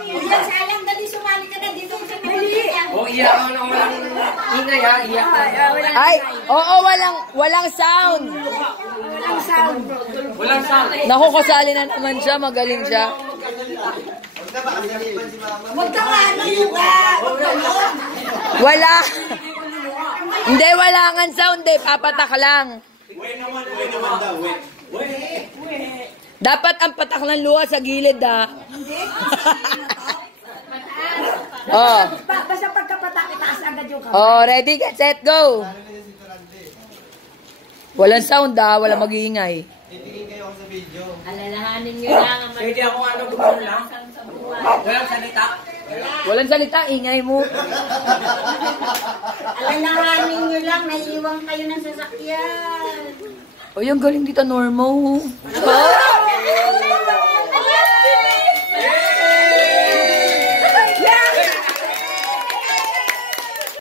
Yan, sayang, dali sumali ka na dito sa pamilya. Oh, iyak ka na walang ingay ha, iyak ka. Ay, oo, walang sound. Walang sound. Walang sound. Naku, kasali na naman siya, magaling siya. Magkakano yung Wala. Hindi, wala nga sound eh, papatak lang. Wait naman daw, wait. Dapat ang patak ng luha sa gilid ha. Hindi. Oh. Basta pagkapatak, itaas agad yung kamay. Oh, ready, get, set, go. Walang sound ha, walang mag-iingay. Titingin kayo ako sa video. Alalahanin nyo lang ang Pwede ako ano, gumawa lang. Walang salita. Walang salita, ingay mo. Alalahanin nyo lang, naiiwan kayo ng sasakyan. Oh, yung galing dito, Normo. Oh.